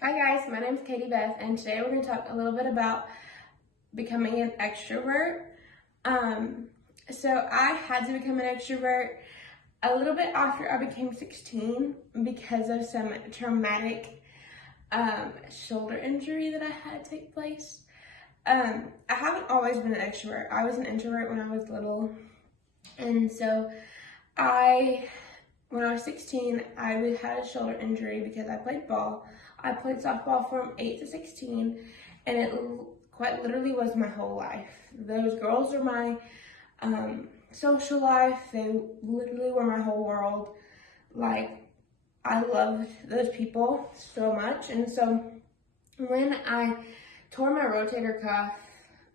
Hi guys, my name is Katie Beth, and today we're going to talk a little bit about becoming an extrovert. So I had to become an extrovert a little bit after I became 16 because of some traumatic shoulder injury that I had take place. I haven't always been an extrovert. I was an introvert when I was little, and so when I was 16, I had a shoulder injury because I played ball. I played softball from 8 to 16, and it quite literally was my whole life. Those girls were my social life. They literally were my whole world. Like, I loved those people so much. And so when I tore my rotator cuff,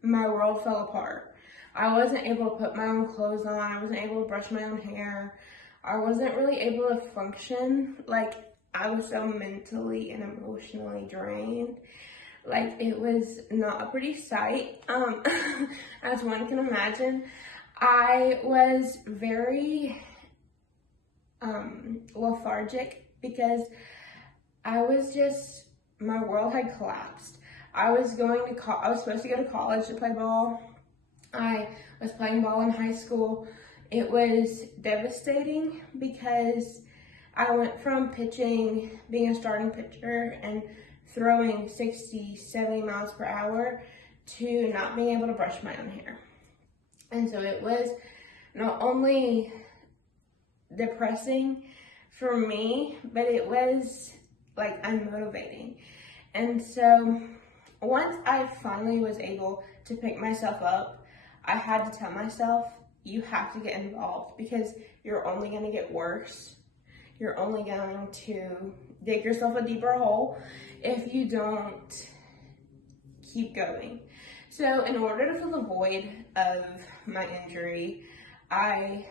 my world fell apart. I wasn't able to put my own clothes on. I wasn't able to brush my own hair. I wasn't really able to function. Like, I was so mentally and emotionally drained. Like, it was not a pretty sight. As one can imagine, I was very lethargic because my world had collapsed. I was supposed to go to college to play ball. I was playing ball in high school. It was devastating because I went from being a starting pitcher and throwing 60, 70 miles per hour to not being able to brush my own hair. And so it was not only depressing for me, but it was like unmotivating. And so once I finally was able to pick myself up, I had to tell myself, you have to get involved because you're only going to get worse. You're only going to dig yourself a deeper hole if you don't keep going. So in order to fill the void of my injury, I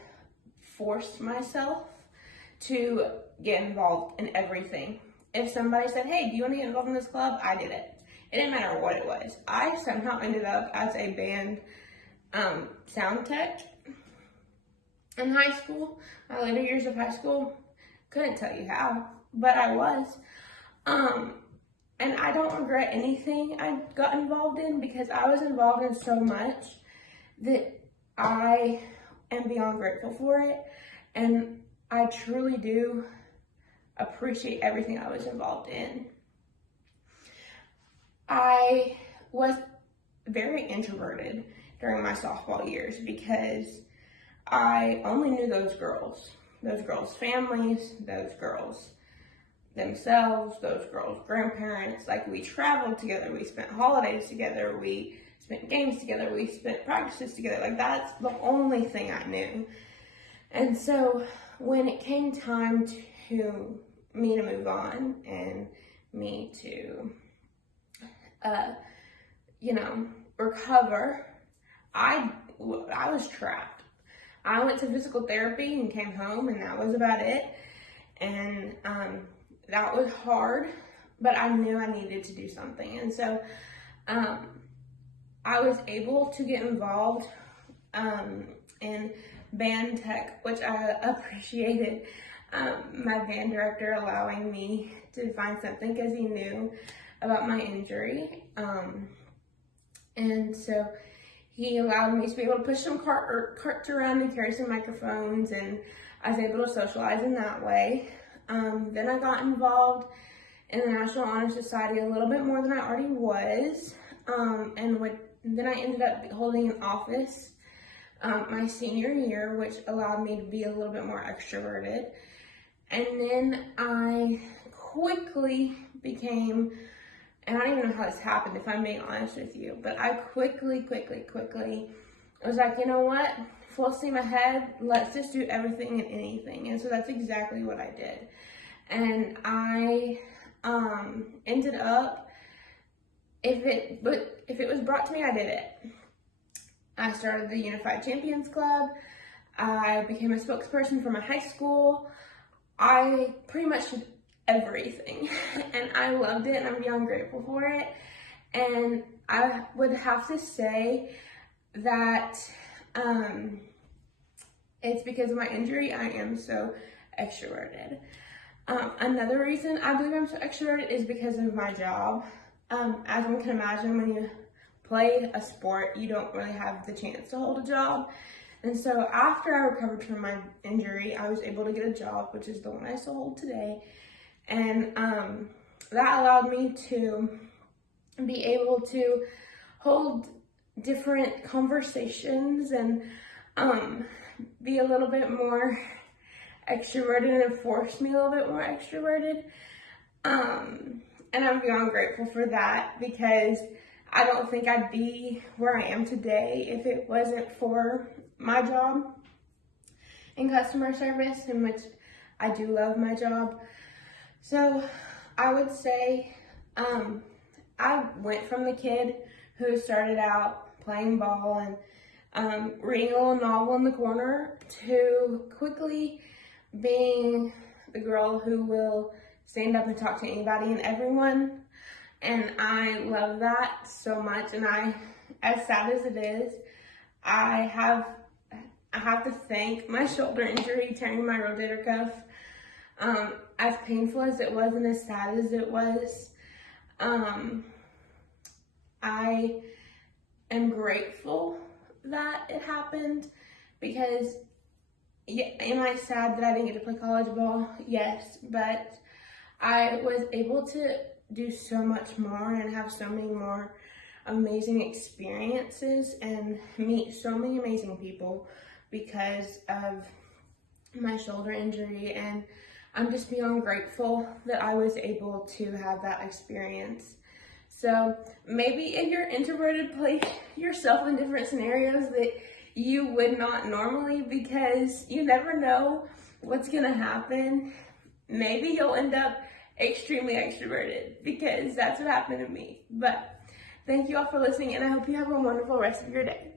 forced myself to get involved in everything. If somebody said, hey, do you want to get involved in this club? I did it. It didn't matter what it was. I somehow ended up as a band sound tech in high school. My later years of high school, couldn't tell you how, but I was. And I don't regret anything I got involved in because I was involved in so much that I am beyond grateful for it. And I truly do appreciate everything I was involved in. I was very introverted during my softball years because I only knew those girls' families, those girls themselves, those girls' grandparents. Like, we traveled together, we spent holidays together, we spent games together, we spent practices together. Like, that's the only thing I knew. And so when it came time to me to move on and me to, recover, I was trapped. I went to physical therapy and came home, and that was about it. And that was hard, but I knew I needed to do something. And so I was able to get involved in band tech, which I appreciated my band director allowing me to find something because he knew about my injury. And so he allowed me to be able to push some carts around and carry some microphones, and I was able to socialize in that way. Then I got involved in the National Honor Society a little bit more than I already was, then I ended up holding an office my senior year, which allowed me to be a little bit more extroverted. And then I quickly became, and I don't even know how this happened, if I'm being honest with you, but I quickly was like, you know what, full steam ahead, let's just do everything and anything. And so that's exactly what I did. And I ended up, if it was brought to me, I did it. I started the Unified Champions Club. I became a spokesperson for my high school. I pretty much did everything, and I loved it, and I'm beyond grateful for it. And I would have to say that it's because of my injury I am so extroverted. Another reason I believe I'm so extroverted is because of my job. As one can imagine, when you play a sport, you don't really have the chance to hold a job. And so after I recovered from my injury, I was able to get a job, which is the one I still hold today. And that allowed me to be able to hold different conversations and be a little bit more extroverted and forced me a little bit more extroverted. And I'm beyond grateful for that, because I don't think I'd be where I am today if it wasn't for my job in customer service, in which I do love my job. So I would say I went from the kid who started out playing ball and reading a little novel in the corner to quickly being the girl who will stand up and talk to anybody and everyone. And I love that so much. And as sad as it is, I have to thank my shoulder injury, tearing my rotator cuff. As painful as it was and as sad as it was, I am grateful that it happened, because am I sad that I didn't get to play college ball? Yes, but I was able to do so much more and have so many more amazing experiences and meet so many amazing people because of my shoulder injury. And I'm just beyond grateful that I was able to have that experience. So maybe if you're introverted, place yourself in different scenarios that you would not normally, because you never know what's gonna happen. Maybe you'll end up extremely extroverted, because that's what happened to me. But thank you all for listening, and I hope you have a wonderful rest of your day.